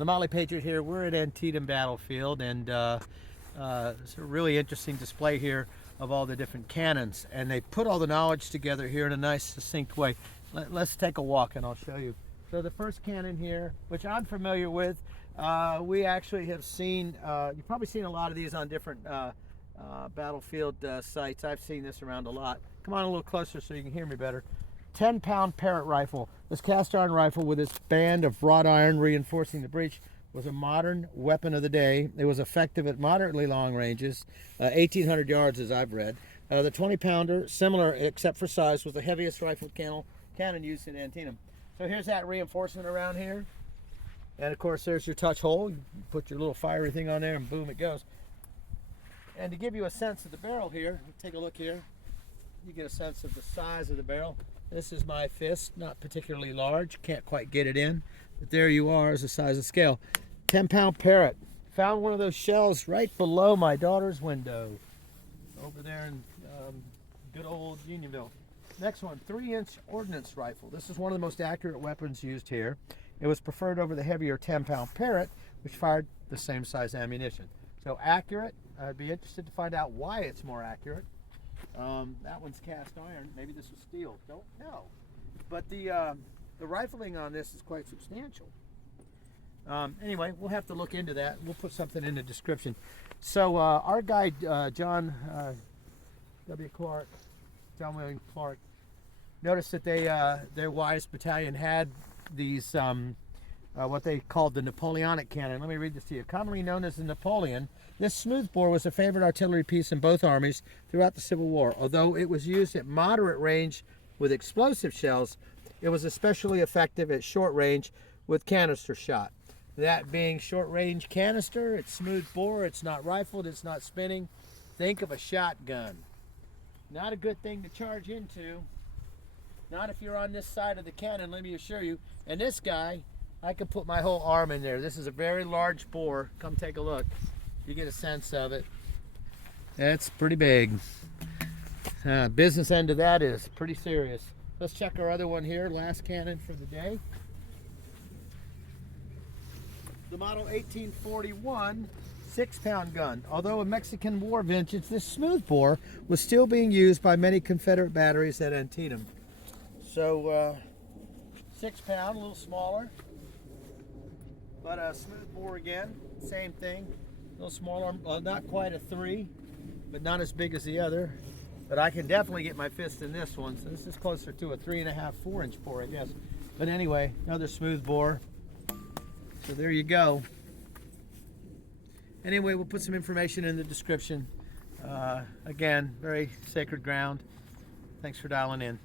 The Motley Patriot here. We're at Antietam Battlefield, and it's a really interesting display here of all the different cannons. And they put all the knowledge together here in a nice, succinct way. Let's take a walk, and I'll show you. So the first cannon here, which I'm familiar with, we actually have seen. You've probably seen a lot of these on different battlefield sites. I've seen this around a lot. Come on a little closer so you can hear me better. 10-pound Parrott rifle. This cast iron rifle with its band of wrought iron reinforcing the breech was a modern weapon of the day. It was effective at moderately long ranges, 1,800 yards as I've read. The 20-pounder, similar except for size, was the heaviest rifled cannon used in Antietam. So here's that reinforcement around here. And of course there's your touch hole. You put your little fiery thing on there and boom, it goes. And to give you a sense of the barrel here, take a look here. You get a sense of the size of the barrel. This is my fist, not particularly large, can't quite get it in, but there you are as a size of scale. 10-pound Parrott. Found one of those shells right below my daughter's window over there in good old Unionville. Next one, 3-inch ordnance rifle. This is one of the most accurate weapons used here. It was preferred over the heavier 10-pound Parrott, which fired the same size ammunition. So accurate. I'd be interested to find out why it's more accurate. That one's cast iron. Maybe this was steel. Don't know. But the rifling on this is quite substantial. Anyway, we'll have to look into that. We'll put something in the description. So our guy, John William Clark, noticed that their Wise Battalion had these what they called the Napoleonic cannon. Let me read this to you. Commonly known as the Napoleon, this smoothbore was a favorite artillery piece in both armies throughout the Civil War. Although it was used at moderate range with explosive shells, it was especially effective at short range with canister shot. That being short range canister, it's smooth bore, it's not rifled, it's not spinning. Think of a shotgun. Not a good thing to charge into. Not if you're on this side of the cannon, let me assure you. And this guy, I could put my whole arm in there. This is a very large bore. Come take a look. You get a sense of it. That's pretty big. Business end of that is pretty serious. Let's check our other one here. Last cannon for the day. The model 1841 6-pound gun. Although a Mexican War vintage, this smoothbore was still being used by many Confederate batteries at Antietam. So 6-pound, a little smaller, but a smoothbore again, same thing. A little smaller, not quite a 3, but not as big as the other. But I can definitely get my fist in this one. So this is closer to a 3.5, 4-inch bore, I guess. But anyway, another smooth bore. So there you go. Anyway, we'll put some information in the description. Again, very sacred ground. Thanks for dialing in.